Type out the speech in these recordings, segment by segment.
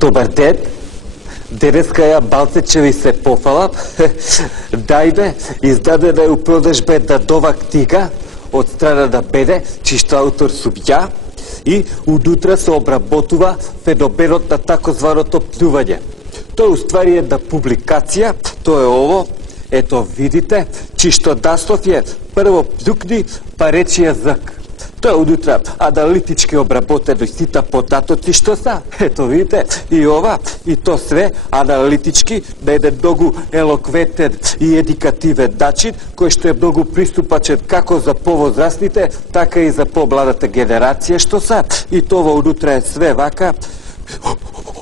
Добар ден. Денеска ја Балцечеви се пофалам. Дајде, издадена е у продажба една нова книга од страна на мене, чишто автор сум ја, и унутра се обработува феноменот на такозваното плювање. Тоа е уствари една публикација, тоа е ово, ето видите, чишто наслов е "Прво плюкни, па речи јазик". Тоа е унутра аналитички обработено и сите податоци што са. Ето видите, и ова, и то све аналитички на еден многу елоквентен и едикативен начин, кој што е многу приступачен како за повозрастните, така и за помладата генерација што са. И тоа унутра е све вака,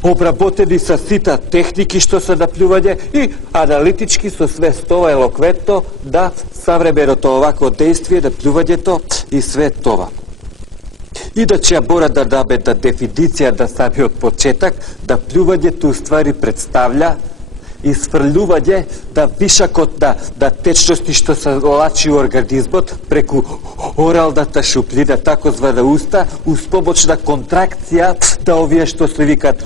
обработени са сите техники што се на плювање и аналитички со све тоа елоквентно на savremeното овако действие на плювањето и све тоа. Иначе ја мора да даме на дефиниција на самиот почеток да плювањето уствари представља исфрлување на вишакот на течности што се лачи организмот преку оралната шуплина, такозвана уста, уз помош на контракција да овие што се викат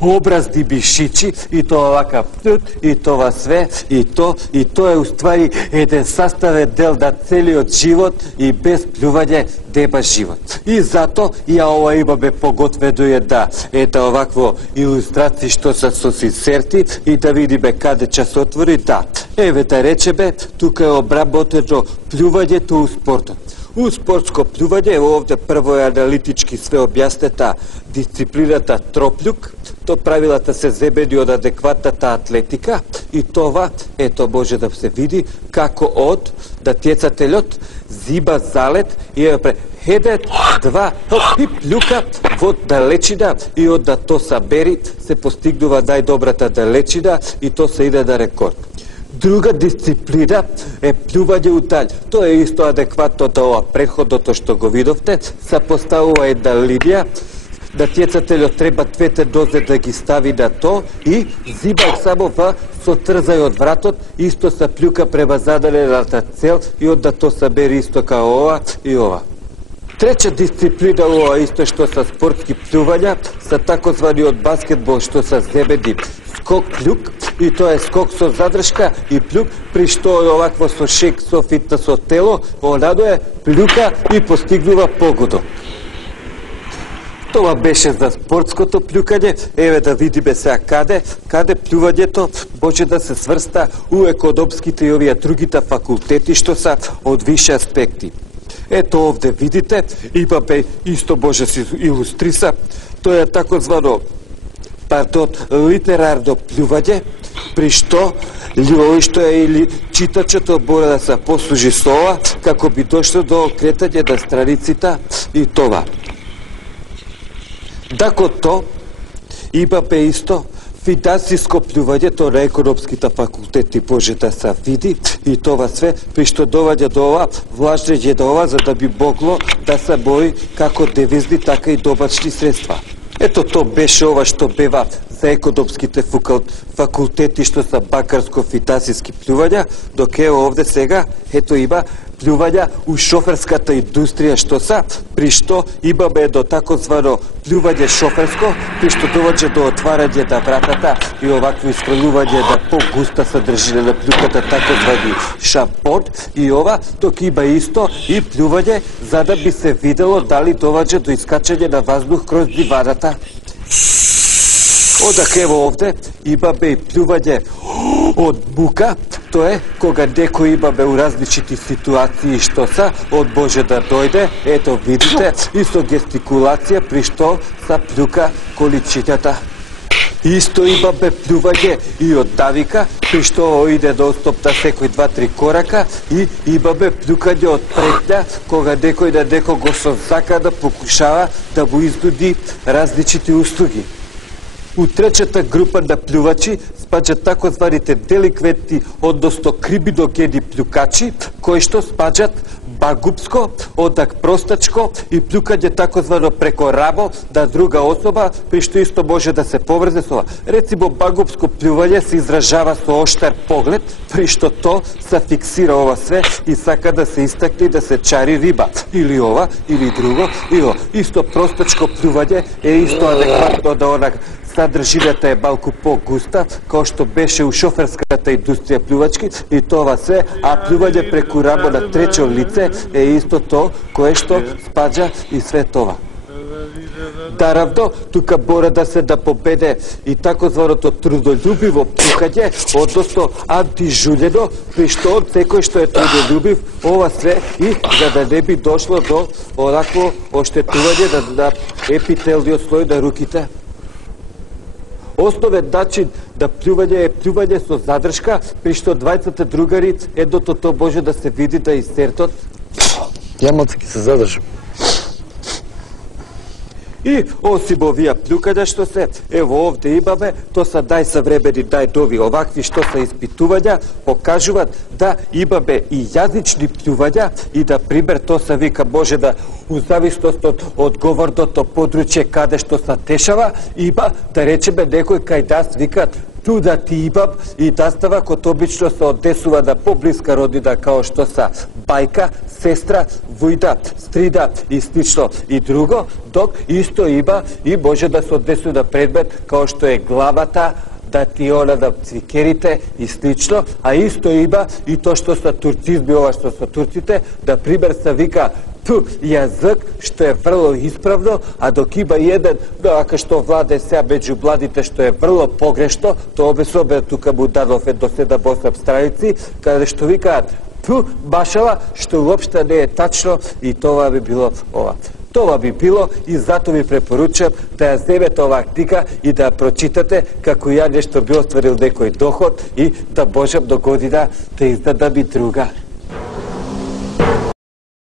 образни мишичи, и тоа вака птут, и тоа све, и тоа е уствари еден sastavен дел на целиот живот, и без плювање нема живот. И зато ја ова имаме поготвено една овакво илустрација што се со инсерти, и да видиме каде ќе се отвори. Да, еве да речеме, тука е обработено плювањето у спортот. У спортско плювање, овде прво е аналитички све објаснета дисциплината троплюк, то правилата се земени од адекватната атлетика, и това, ето може да се види како од натјецателот зима залет и еден, два, и плюка во далечина, и од да то сабери се постигнува најдобрата далечина, и то се иде на рекорд. Друга дисциплина е плювање удалј. Тоа е исто адекватно до ова претходното што го видовте. Се поставува една линија, натјецателот треба двете нозе да ги стави на то и зима само со трзај од вратот, исто се плюка према зададената цел, и од да то сабери исто као ова и ова. Трета дисциплина ова исто што са спортски плювања, са такозваниот баскетбол што са земени скок-плюк, и тоа е скок со задршка и плюк, при што е овакво со шек, со фитнес од тело, онадо е плюка и постигнува погода. Тоа беше за спортското плюкање. Еве да видиме сега каде плювањето може да се сврста у економските и овие другите факултети што са од висши аспекти. Ето овде видите, имаме исто може се илустриса, тоа е такозвано литерарно плювање, при што овој што е или читачот мора да се послужи со ова, како би дошло до окретање на страниците и това. Дакото имаме исто финансиско плювање, тоа на економските факултети може да се види, и това све, при што доваѓа до ова влажење до ова, за да би могло да се бори како девизни, така и домашни средства. Ето то беше ова што бева за економските факултети што са банкарско-финансиски плювања, док ево овде сега, ето има плювања у шоферската индустрија што са, при што имаме едно такозвано плювање шоферско, при што доваѓа до отварање на вратата и овакво искренување на погуста содржина на плюката, такозвани шампон, и ова, док има исто и плювање за да би се видело дали доваѓа до искачање на воздух кроз диваната. Одак ево овде имаме и плювање од бука, тоа е кога некој имаме у различити ситуации што са, од може да дојде, ето видите, и со гестикулација при што са плюка количината. Исто имаме плювање и од навика, при што иде достап на секој 2-3 корака, и имаме плюкање од претња, кога некој на некого со закана покушава да му изнуди различити услуги. У третата група на плювачи спаѓаат такозваните деликвентни, односно криминогени плюкачи, кои што спаѓаат багупско, одак простачко и плюкање такозвано преко рамо на друга особа, при што исто може да се поврзе со ова. Рецимо багупско плювање се изражава со оштар поглед, при што то се фиксира ова све и сака да се истакне и да се чари риба. Или ова, или друго, или ова. Исто простачко плювање е исто адекватно на онак Содржината е малку по-густа, како што беше у шоферската индустрија плювачки, и тоа се, а плювање преку рамо на трето лице е исто тоа кое што спаѓа и све тоа. Наравно, тука мора да се да победе и такозваното трудолюбиво пукање, односно антижулјено, при што секој што е трудолюбив, ова све и за да не би дошло до онакво оштетување на епителниот слој на руките. Основен начин да плювање е плювање со задршка, при што двајцата другари, едното то може да се види да инсертот. Ја мацки се задржам. И осим овие плюкања што се, ево овде имаме, то са најсавремени, најнови овакви што се испитувања, покажуваат да имаме и јазични плювања и да пример то се вика може да у зависност од одговорното подручје каде што се тешава, има да речеме некој кај нас викаат ту да ти имам и настава код обично се однесува на поблиска родина као што са бајка, сестра, вујда, стрида и слично и друго, док исто има и може да се однесува на предмет као што е главата, да ти она на цвикерите и слично, а исто има и тоа што са турцизми, ова што са турците, да пример се вика ту јазик, што е врло исправно, а док има еден, ака што владе сега меѓу младите, што е врло погрешно, тоа обесобе тука му дадов до 7-8 страници, каде што викаат ту башала, што уопште не е тачно и тоа би било ова. Тоа би било и затоа ви препоручам да ја земете оваа книга и да ја прочитате како ја нешто би остварил некој доход и да можам до година да издадам и друга.